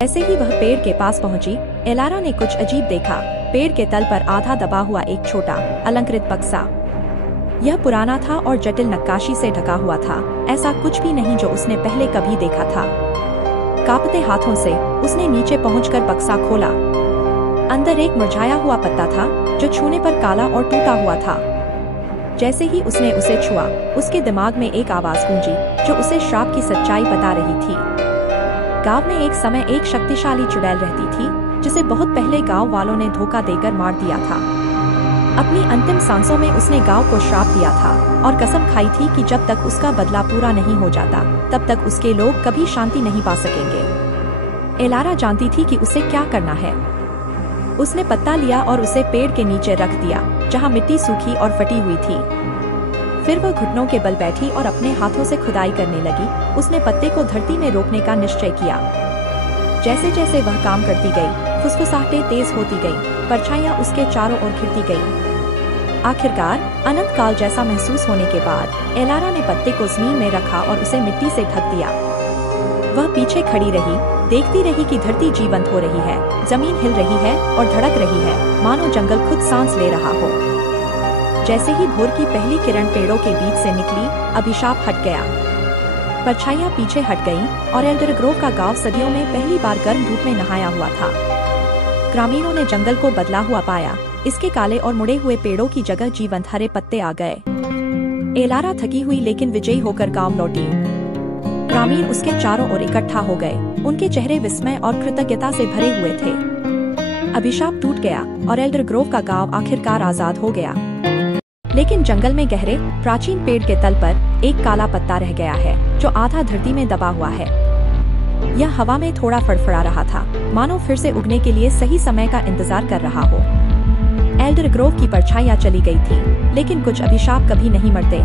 जैसे ही वह पेड़ के पास पहुंची, एलारा ने कुछ अजीब देखा। पेड़ के तल पर आधा दबा हुआ एक छोटा अलंकृत बक्सा। यह पुराना था और जटिल नक्काशी से ढका हुआ था, ऐसा कुछ भी नहीं जो उसने पहले कभी देखा था। कांपते हाथों से उसने नीचे पहुंचकर बक्सा खोला। अंदर एक मुरझाया हुआ पत्ता था जो छूने पर काला और टूटा हुआ था। जैसे ही उसने उसे छुआ, उसके दिमाग में एक आवाज गूंजी जो उसे श्राप की सच्चाई बता रही थी। गांव में एक समय एक शक्तिशाली चुड़ैल रहती थी जिसे बहुत पहले गांव वालों ने धोखा देकर मार दिया था। अपनी अंतिम सांसों में उसने गांव को श्राप दिया था और कसम खाई थी कि जब तक उसका बदला पूरा नहीं हो जाता तब तक उसके लोग कभी शांति नहीं पा सकेंगे। एलारा जानती थी कि उसे क्या करना है। उसने पत्ता लिया और उसे पेड़ के नीचे रख दिया जहां मिट्टी सूखी और फटी हुई थी। फिर वह घुटनों के बल बैठी और अपने हाथों से खुदाई करने लगी। उसने पत्ते को धरती में रोकने का निश्चय किया। जैसे जैसे वह काम करती गई, फुसफुसाहटें तेज होती गईं, परछाइयां उसके चारों ओर घिरती गईं। आखिरकार अनंत काल जैसा महसूस होने के बाद एलारा ने पत्ते को जमीन में रखा और उसे मिट्टी से ढक दिया। वह पीछे खड़ी रही, देखती रही कि धरती जीवंत हो रही है, जमीन हिल रही है और धड़क रही है, मानो जंगल खुद सांस ले रहा हो। जैसे ही भोर की पहली किरण पेड़ों के बीच से निकली, अभिशाप हट गया। परछाइयां पीछे हट गईं और एल्डर ग्रोव का गांव सदियों में पहली बार गर्म धूप में नहाया हुआ था। ग्रामीणों ने जंगल को बदला हुआ पाया। इसके काले और मुड़े हुए पेड़ों की जगह जीवंत हरे पत्ते आ गए। एलारा थकी हुई लेकिन विजयी होकर गांव लौटी। ग्रामीण उसके चारों ओर इकट्ठा हो गए। उनके चेहरे विस्मय और कृतज्ञता से भरे हुए थे। अभिशाप टूट गया और एल्डर ग्रोव का गांव आखिरकार आजाद हो गया। लेकिन जंगल में गहरे प्राचीन पेड़ के तल पर एक काला पत्ता रह गया है जो आधा धरती में दबा हुआ है। यह हवा में थोड़ा फड़फड़ा रहा था, मानो फिर से उगने के लिए सही समय का इंतजार कर रहा हो। एल्डर ग्रोव की परछाइयां चली गई थी, लेकिन कुछ अभिशाप कभी नहीं मरते।